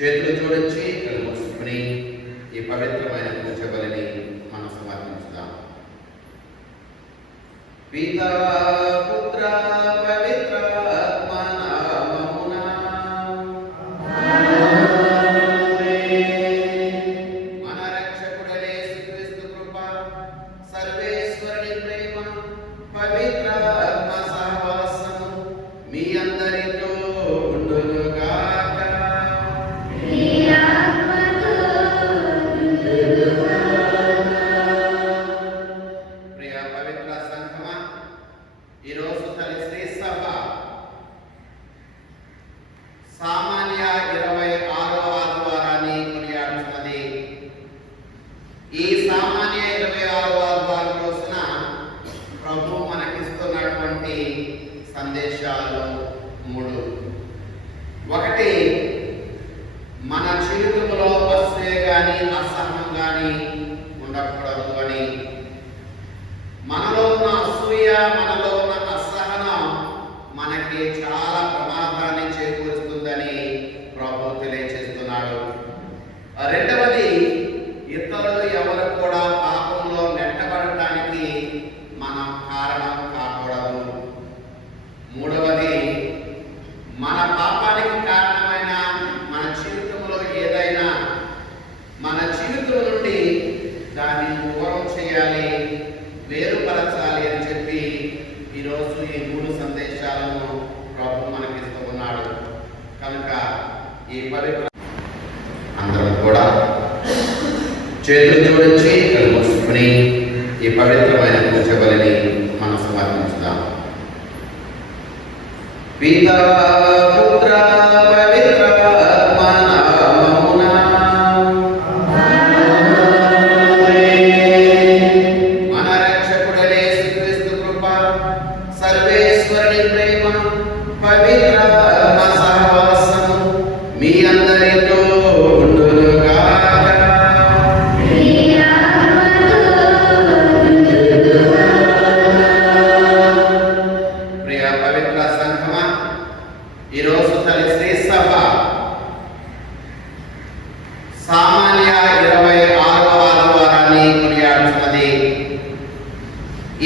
చేతులు జోడించి కళ్ళు మూసుకుని ఈ పవిత్రమైన పూజ బలిని మనం సమర్పించుదాం. పితా పుత్ర పవిత్ర ఆత్మ నామమున మన రక్షకుడైన యేసుక్రీస్తు కృప, సర్వేశ్వరుని ప్రేమ, పవిత్ర ఆత్మ సహవాసము మీ అందరితో ఉండునుగాక. ప్రియ పవిత్ర సంఘమా, ఈరోజు తల్లి శ్రీ సభ సామాన్య 26వ ఆదివారాన్ని కొనియాడుతున్నది. ఈ సామాన్య 26వ ఆదివారం రోజున ప్రభు మనకిస్తున్నటువంటి సందేశాలు 3. ఒకటి, మన జీవితంలో అసూయ కానీ అసహనం కానీ ఉండకూడదు అని. మనలో ఉన్న అసూయ, మనలో ఉన్న అసహనం మనకి చాలా ప్రమాదాన్ని చేకూరుస్తుందని ప్రభు తెలియజేస్తున్నాడు. రెండవది, ఇతరులు ఎవరు కూడా పాపంలో నెట్టబడటానికి మనం కారణం కాకూడదు. మూడవది, మన పాపానికి కారణమైన మన జీవితంలో ఏదైనా మన జీవితం నుండి దాన్ని దూరం చేయాలి, వేరుపరచాలి అని చెప్పి ఈరోజు ఈ 3 సందేశాలను ప్రభు మనకిస్తూ ఉన్నాడు. కనుక ఈ పవిత్ర అందరం కూడా చేతులు జోడించి కళ్ళు మూసుకుని ఈ పవిత్రమైన పూజ బలిని మనం సమర్పించుదాం. పితా పుత్ర పవిత్ర ఆత్మ నామమున మన రక్షకుడైన యేసుక్రీస్తు కృప, సర్వేశ్వరుని ప్రేమ, పవిత్ర ఆత్మ సహవాసము మీ అందరితో ఉండునుగాక. ప్రియ పవిత్ర సంఘమా, ఈరోజు తల్లి శ్రీ సభ సామాన్య 26వ ఆదివారాన్ని కొనియాడుతున్నది.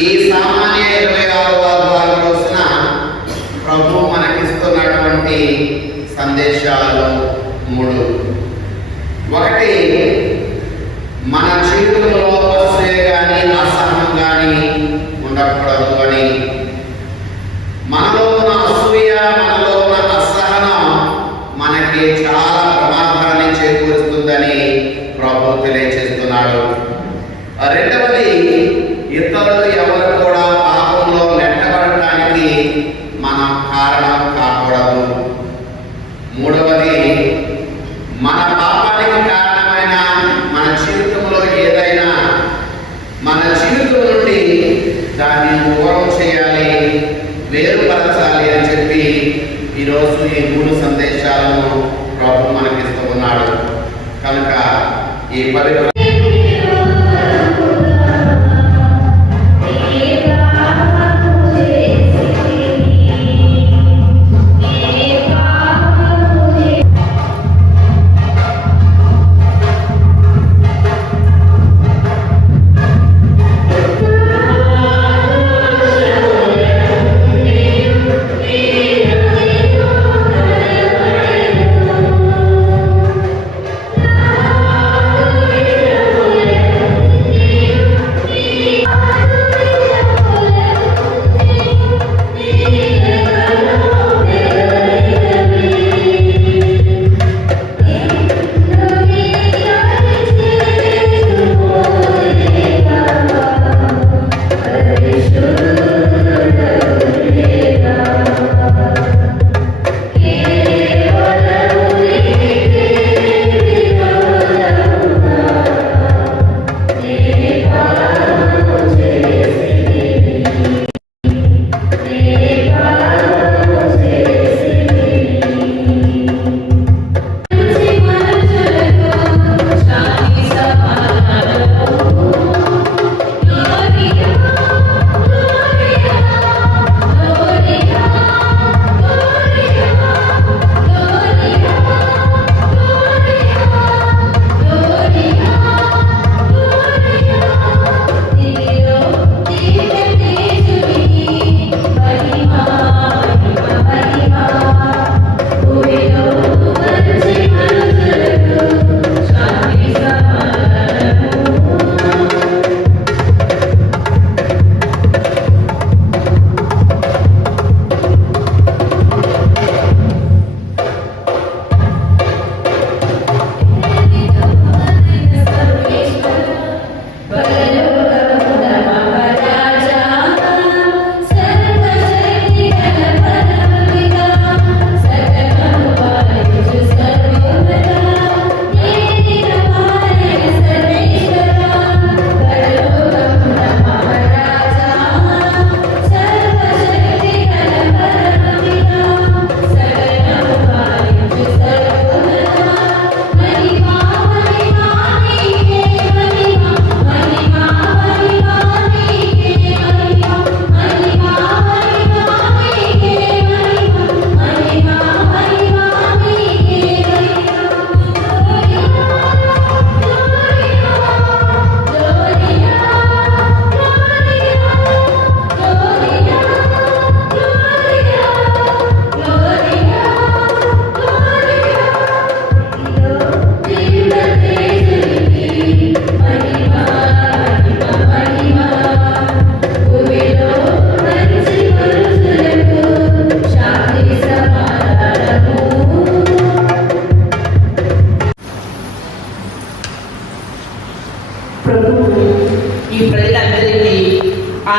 ఈ సామాన్య 26వ ఆదివారం రోజున ప్రభు మనకిస్తున్నటువంటి సందేశాలు 3. ఒకటి, మన జీవితంలో అసూయ కానీ అసహనం కానీ ఉండకూడదు అని. మనలో ఉన్న అసూయ, మనలో ఉన్న అసహనం మనకి చాలా ప్రమాదాన్ని చేకూరుస్తుందని ప్రభు తెలియజేస్తున్నాడు. రెండవది, ఇతరులు ఎవరు కూడా పాపంలో నెట్టబడటానికి మనం కారణం కాకూడదు. మూడవది, మన పాపానికి కారణమైన మన జీవితంలో ఏదైనా మన జీవితం నుండి దాన్ని దూరం చేయాలి, వేరుపరచాలి అని చెప్పి ఈరోజు ఈ 3 సందేశాలను ప్రభు మనకిస్తూ ఉన్నాడు. కనుక ఈ పవిత్ర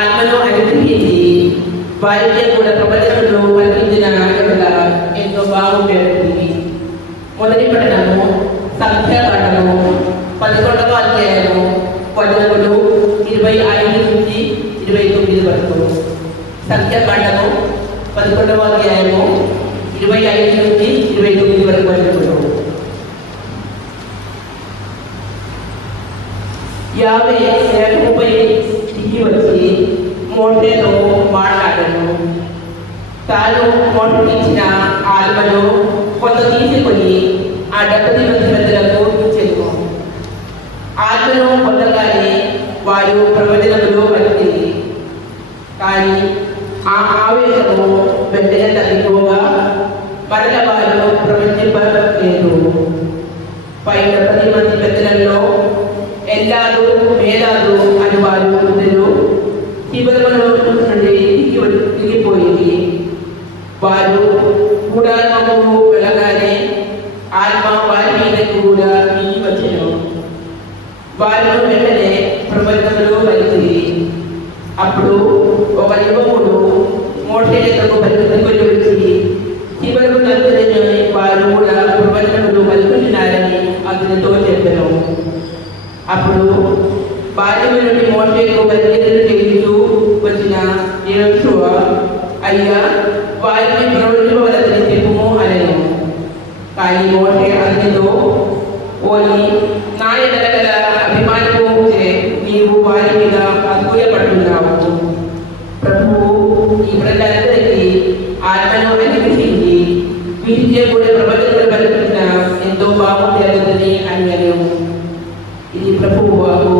ఆత్మను అనుగ్రహించి వారికి కూడా ప్రపంచంలో కల్పించిన ఎంతో బాగుంటుంది. మొదటి పట్టణము సంఖ్యాకాండము 11వ అధ్యాయము వచనములు 25 నుంచి 29 వరకు. సంఖ్యాకాండము 11వ అధ్యాయము 25 నుంచి 29 వరకు వచనములు. యాభై యాకోబుపై దిగి వచ్చి మోషేతో మాట్లాడను. తాను మోషేకి ఇచ్చిన ఆల్మను కొంత తీసుకొని ఆ 70 మంది ప్రజలకు ఇచ్చెను. ఆల్మను పొందగానే వారు ప్రవచనములో పలికింది. కానీ ఆ ఆవేశము వెంటనే తగ్గిపోగా మరల వారు ప్రవచింపలేదు. పై 70 మంది పెద్దలలో ఎల్లాలు మేళాలు అని వారు అందరూ శిబిరములో నుండి దిగిపోయింది. వారు గుడారము వెళ్ళగానే ఆత్మ వారి మీదకు కూడా దిగి వచ్చెను. వారు వెంటనే ప్రపంచంలో కలిసింది. అప్పుడు ఒక యువకుడు మోషేకు పరిగెత్తుకొని వచ్చి శిబిరము నలుగురిని వారు కూడా ప్రపంచంలో కలుపుతున్నారని అతనితో చెప్పాను. అప్పుడు బాల్యం నుండి మోషేకు పరిగెత్తులు చేస్తూ వచ్చిన యెహోషువ, అయ్యా వారిని ప్రవచింపవలసిన చెప్పుము అనెను. కానీ మోషే అతనితో, ఓని నా ఎడల గల అభిమానము చే నీవు వారి మీద అసూయపడుతున్నావు. ప్రభువు ఈ ప్రజలందరికీ ఆత్మను అనుగ్రహించి వీరిచే కూడా ప్రవచనలు కల్పించిన ఎంతో బాగుంటుంది అని అనెను. ఇది ప్రభువు వాక్కు.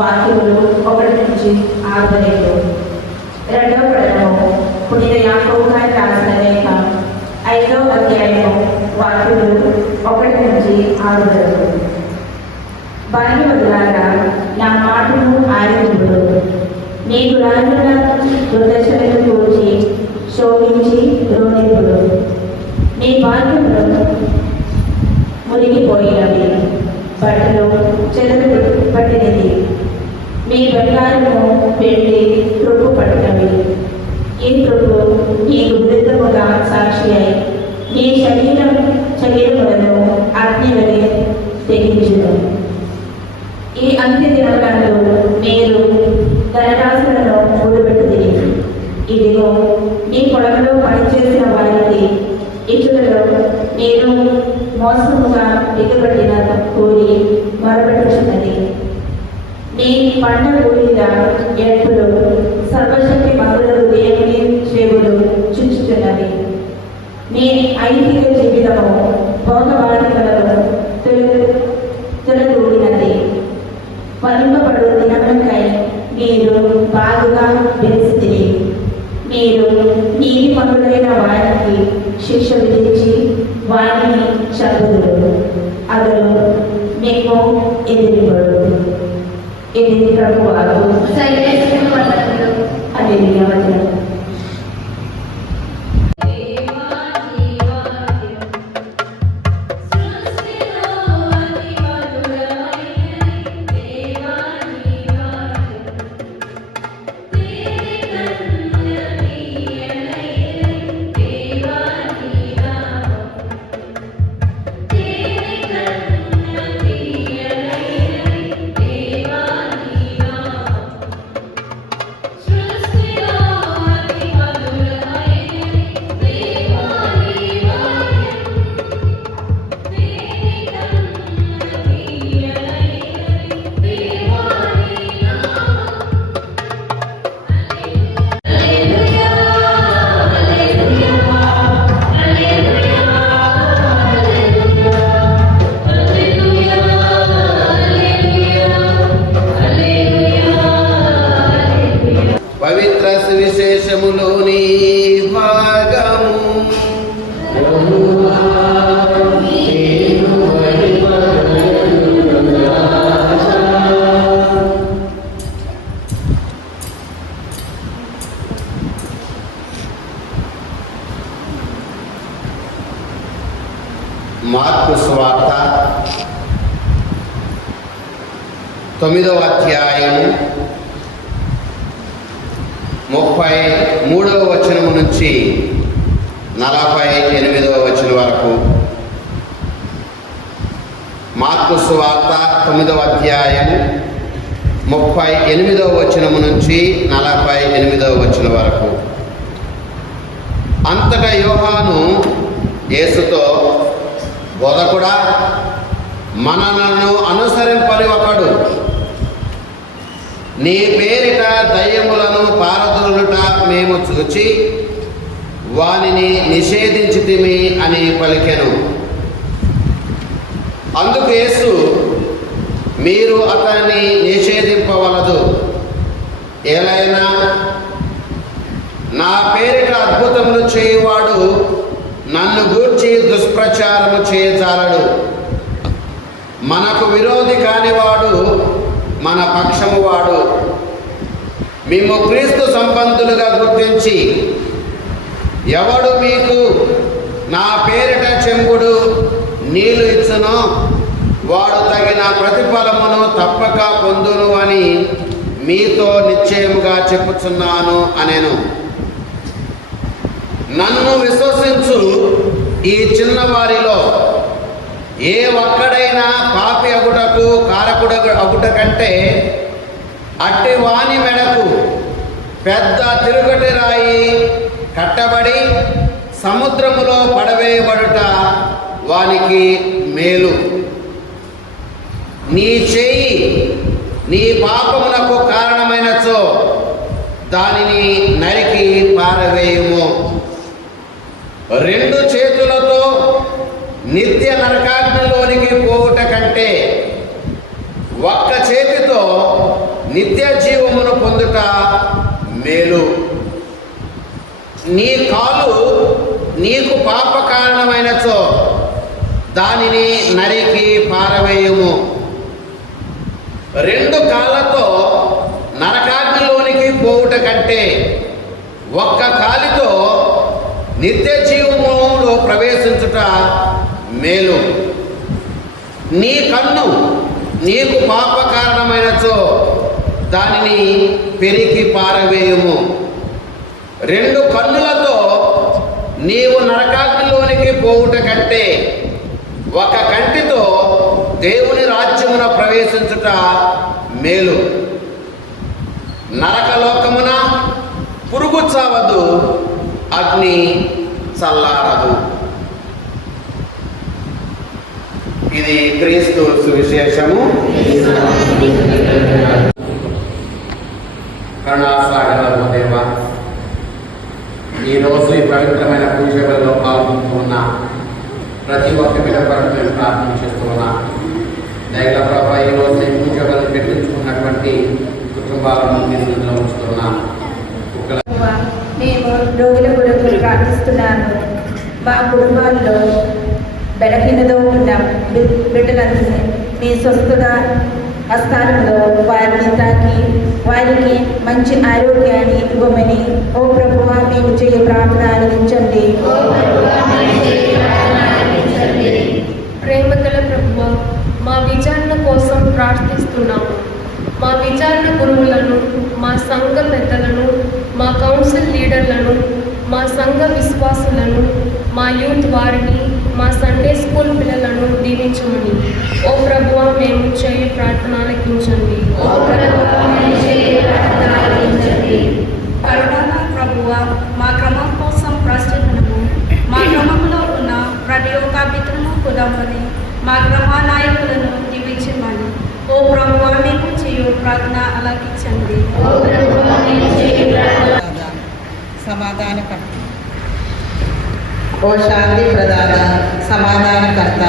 వాక్యములు 1 నుంచి 6 వరకు. రెండవ పట్టణము పునీత యాకోబు గారు రాసిన లేఖ 5వ అధ్యాయము వాక్యములు 1 నుంచి 6 వరకు. భాగ్యవంతులారా, నా మాటను ఆలకించుడు. మీకు రాజుల దుర్దశలను కూర్చి శోభించి రోనిప్పుడు. మీ భాగ్యములు మునిగిపోయినవి, బట్టలు చెదలు పట్టినది. మీ బంగారము పెళ్లి త్రొప్పు పట్టినవి. ఈ త్రొప్పు మీకు విరుద్ధముగా సాక్షి అయి మీ శరీరములను అగ్ని వలె తెగించును. ఈ అంత్య దినములలో మీరు ధనరాశులను ఊడబెట్టుది. ఇదిగో మీ పొలంలో పనిచేసిన వారికి ఇతరులలో నేను మోసముగా ఎగబడిన కూలి మరబడుచున్నది. మీ పంట కూలిన ఎప్పుడు సర్వశక్తి మందులకు దేవుని చెవులు చుచ్చుతున్నవి. మీ ఐహిక జీవితము భోగవాడికలను తొలగూడినది. ఫలింపబడు దినములకై మీరు బాగుగా వెలిసితిరి. మీరు నీతి పనులైన వారికి శిక్ష విధించి వారిని చదువులు. అతడు మీకు ఎదిరిపడు. ఇది ప్రభు వారు. 9వ అధ్యాయము 33వ వచనము నుంచి 48వ వచనం వరకు. మార్కు సువార్త 9వ అధ్యాయము 38వ వచనము నుంచి 48వ వచనం వరకు. అంతటా యోహాను యేసుతో, బోధకుడా, మనలను అనుసరింపని ఒకడు నీ పేరిట దయ్యములను పారదొలుట మేము చూచి వానిని నిషేధించితిమి అని పలికెను. అందుకు యేసు, మీరు అతన్ని నిషేధింపవలదు. ఏలైనా నా పేరిట అద్భుతములు చేయువాడు నన్ను గూర్చి దుష్ప్రచారము చేయజాలడు. మనకు విరోధి కానివాడు మన పక్షము వాడు. మేము క్రీస్తు సంబంధులుగా గుర్తించి, ఎవడు మీకు నా పేరిట చెంబుడు నీళ్లు ఇచ్చునో వాడు తగిన ప్రతిఫలమును తప్పక పొందును అని మీతో నిశ్చయముగా చెప్పుచున్నాను అనెను. నన్ను విశ్వసించు ఈ చిన్నవారిలో ఏ ఒక్కడైనా పాపి అగుటకు కారకుడ అగుట కంటే అట్టి వాని మెడకు పెద్ద తిరుగటి రాయి కట్టబడి సముద్రములో పడవేయబడుట వానికి మేలు. నీ చెయ్యి నీ పాపమునకు కారణమైనచో దానిని నరికి పారవేయుము. 2 చేతులతో నిత్య నరకాగ్నిలోనికి పోవుట కంటే ఒక్క చేతితో నిత్య జీవమును పొందుట మేలు. నీ కాలు నీకు పాప కారణమైనచో దానిని నరికి పారవేయుము. 2 కాళ్ళతో నరకాగ్నిలోనికి పోవుట కంటే ఒక్క కాలితో నిత్య జీవములో ప్రవేశించుట మేలు. నీ కన్ను నీకు పాప కారణమైనచో దానిని పెరికి పారవేయుము. 2 కన్నులతో నీవు నరకాగ్నిలోనికి పోవుట కంటే ఒక కంటితో దేవుని రాజ్యమున ప్రవేశించుట మేలు. నరకలోకమున పురుగు చావదు, అగ్ని చల్లారదు. ఇది క్రీస్తు సువిశేషము. కరుణాసాగర దేవ, ఈరోజు ఈ పవిత్రమైన పూజలలో పాల్గొంటున్న ప్రతి ఒక్క బిడ్డ కొరకు మేము ప్రార్థన చేస్తున్నా. దైవ ప్రభా, ఈరోజు ఈ పూజలను పెట్టించుకున్నటువంటి కుటుంబాలను నిధులలో ఉంచుతున్నాం. మేము రోగుల కొరకు ప్రార్థిస్తున్నాను. మా కుటుంబాల్లో బలహీనతో ఉన్న బిడ్డలందరినీ మీ స్వస్థత హస్తాలలో వారిని తాకి వారికి మంచి ఆరోగ్యాన్ని ఇవ్వమని ఓ ప్రభువా మేము చేయ ప్రార్థన ఆలకించండి. ప్రేమగల ప్రభువా, మా విచారణ కోసం ప్రార్థిస్తున్నాము. మా విచారణ గురువులను, మా సంఘ పెద్దలను, మా కౌన్సిల్ లీడర్లను, మా సంఘ విశ్వాసులను, మా యూత్ వారిని, మా సండే స్కూల్ పిల్లలను దీవించమని ఓ ప్రభువా మేము చేయి ప్రార్థన ఆలకించండి. కరుణాల ప్రభువా, మా క్రమం కోసం ప్రశ్నలను, మా క్రమంలో ఉన్న ప్రతి ఒక్క బిడ్డను కుదమని, మా క్రమ నాయకులను దీవించమని ఓ ప్రభువా మేము చేయు ప్రార్థన ఆలకించండి. సమాధానకర్త, ఓ శాంతి ప్రదాత, సమాధానకర్త,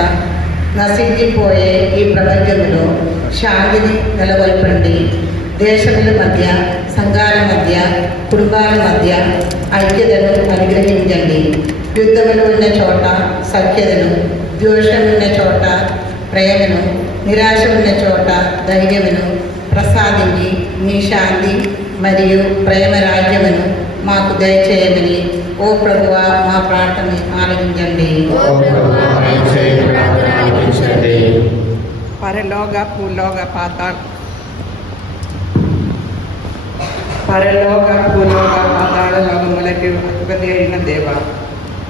నశించిపోయే ఈ ప్రపంచంలో శాంతిని నెలకొల్పండి. దేశముల మధ్య, సంఘాల మధ్య, కుటుంబాల మధ్య ఐక్యతను అనుగ్రహించండి. యుద్ధములు ఉన్న చోట సఖ్యతను, ద్వేషం ఉన్న చోట ప్రేమను, నిరాశ ఉన్న చోట ధైర్యమును ప్రసాదించి మీ శాంతి మరియు ప్రేమ రాజ్యమును మాకు దయచేయమని ఓ ప్రభువా మా ప్రార్థన ఆలకించండి. పరలోక భూలోక పాతాళ పరలోక భూలోక పాతాళ లోకములకి అధిపతి అయిన దేవ,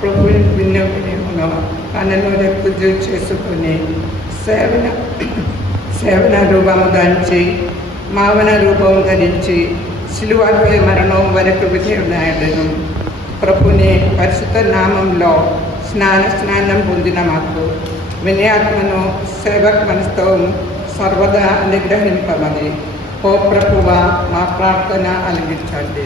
ప్రభుని విన్నవిలో కన్నులు రెప్పుజు చేసుకుని సేవన రూపము ధరించి మావన రూపము ధరించి సిలువపై మరణం వరకు విజయనాయుడును ప్రభుని పరిశుద్ధ నామంలో స్నానం పొందిన మాకు వినయాత్మను సేవక్ మనసుతో సర్వదా అనుగ్రహింపమని ఓ ప్రభువా మా ప్రార్థన ఆలకించండి.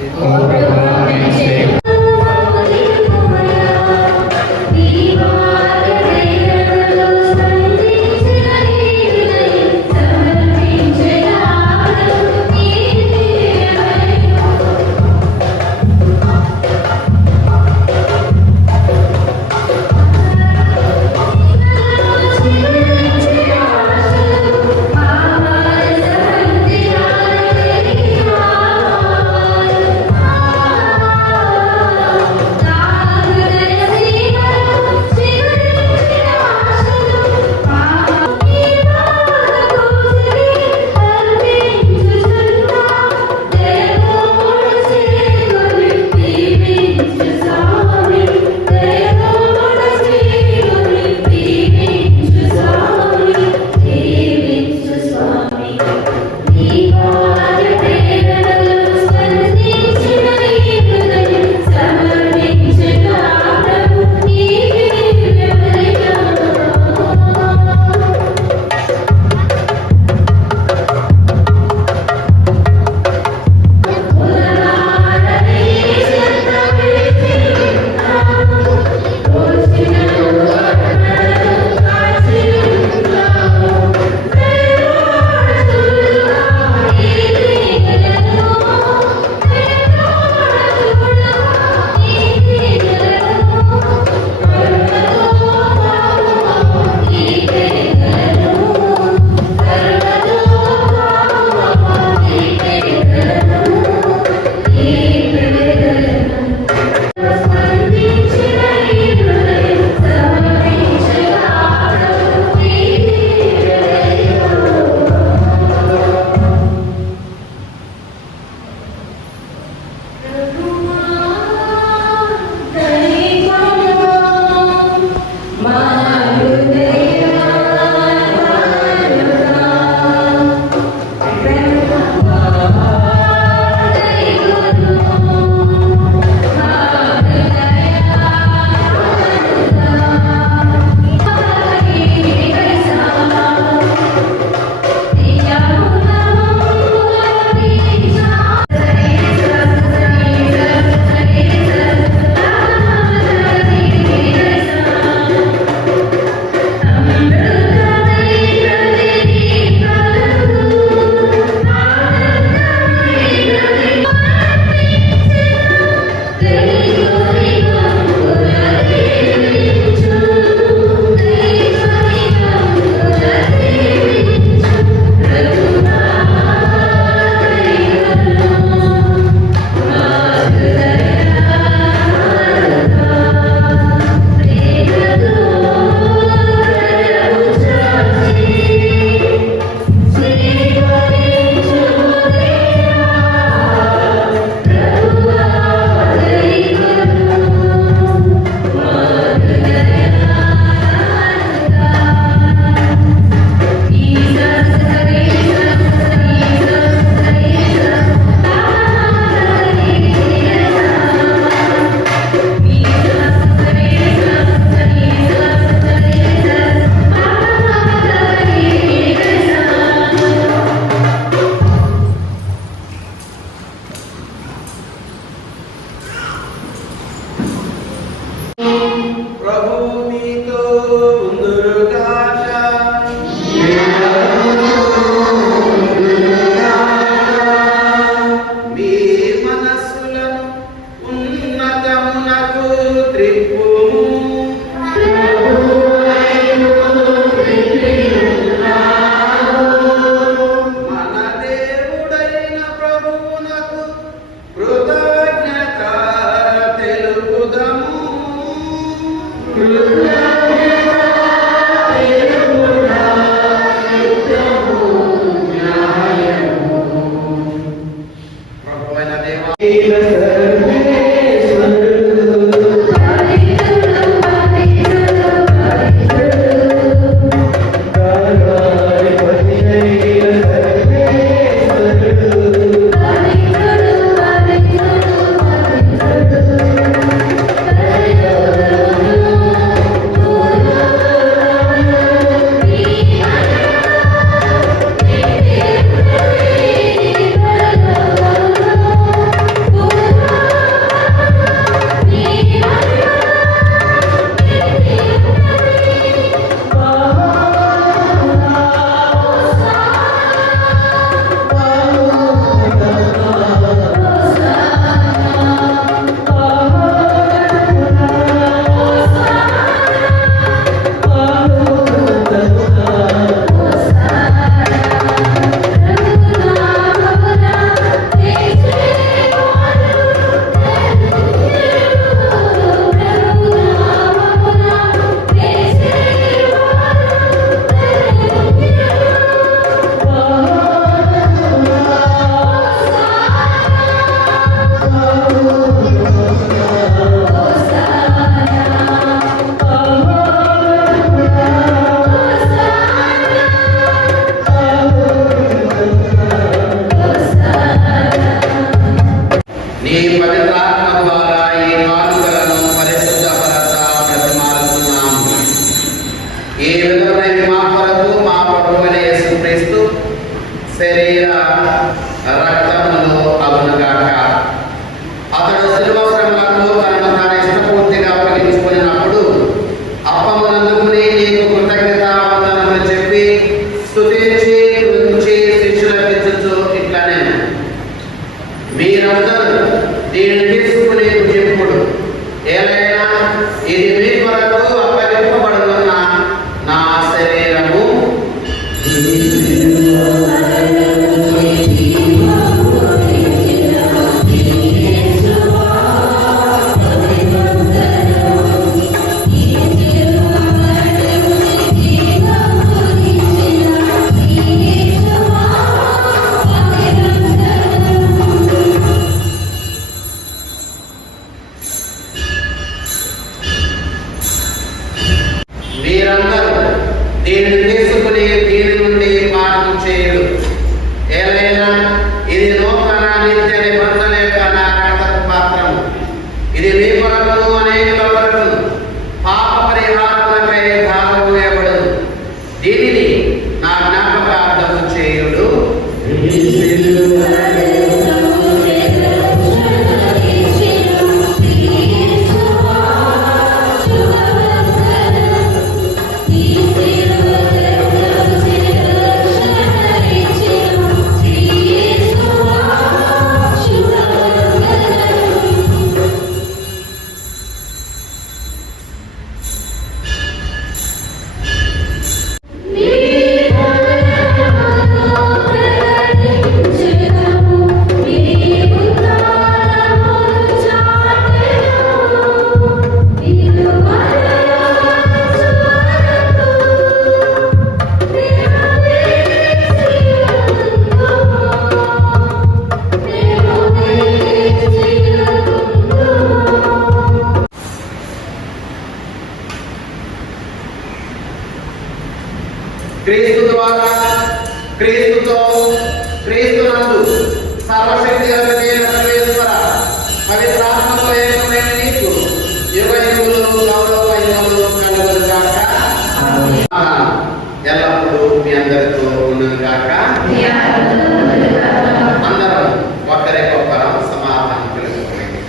శరీర రక్తములు అవునుగాక. అతడు శిలువ శ్రమలకు తనను తాను ఇష్టపూర్తిగా అప్పగించుకున్నప్పుడు అప్పమునందుకుని నీకు కృతజ్ఞతావందనములు చెప్పి స్తుతించి ఉంచి శిష్యులకిచ్చుచు ఇట్లనే, మీరందరూ దీన్ని తీసుకుని చెప్పుడు, ఏలైనా ఇది మీ కొరకు అప్పగింపబడుతున్న నా శరీరము. మీరందరూ దీన్ని తీసుకుని దీని నుండి పానం చేయుడు, ఏలైనా ఇది నూతన నిత్య నిబంధన యొక్క నా రక్తపు పాత్రము. ఇది మీ కొరకును అనేకుల కొరకును పాప పరిహారములకై ధారము వేయబడును. దీనిని నా జ్ఞాపకార్థము చేయుడు. క్రీస్తు ద్వారా, క్రీస్తుతో, క్రీస్తునందు సర్వశక్తి గల సర్వేశ్వర పవిత్రాత్మతో ఏకమైన నీకు యుగ యుగములు గౌరవ మహిమలు కలుగును గాక. ఎల్లప్పుడూ మీ అందరితో ఉండును గాక. అందరం ఒకరికొకరం సమాధానం తెలుసుకోండి.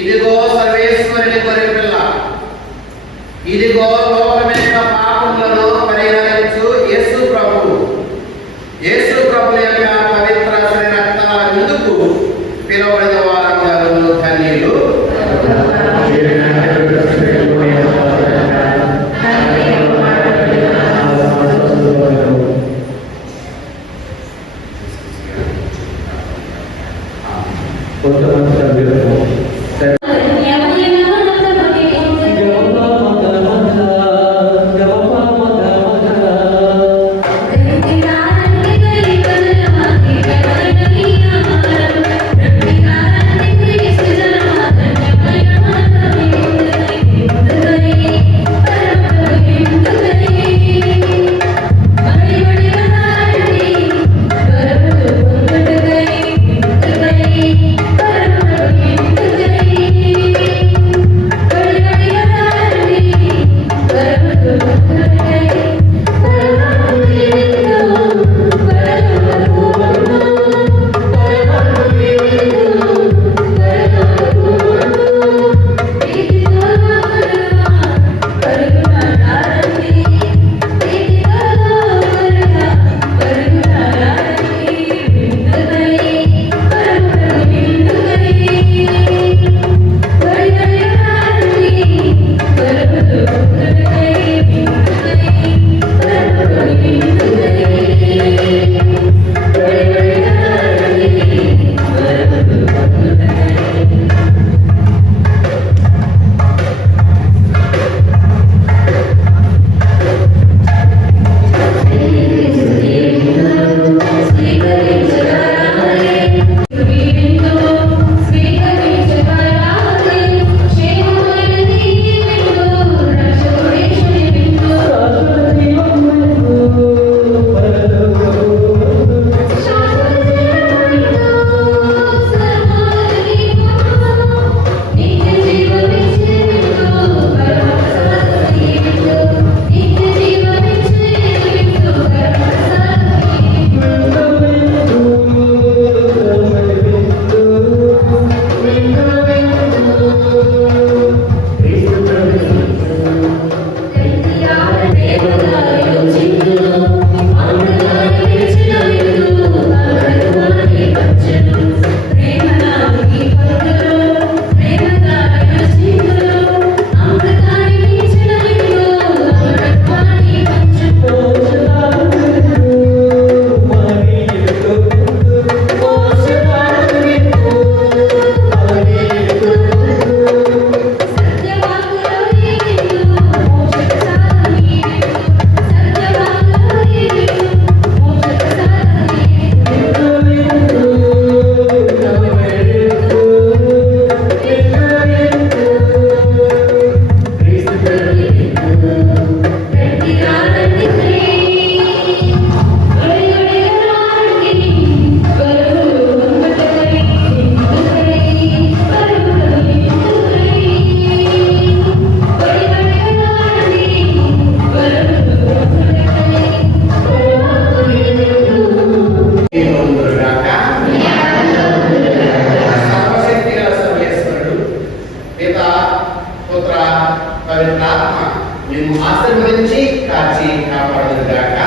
ఇదిగో సర్వేశ్వరుని గొర్రెపిల్ల, ఇదిగో లోకమేక పాపములను పరిహరించు యేసు ప్రభు. యేసు ప్రభు యొక్క పవిత్ర శ్రీ రక్తాల ముందుకు పిలువబడిన వారందరూ ధన్యులు. Thank you. పవిత్రాత్మ మేము ఆశీర్వదించి కాచి కాపాడుగాక.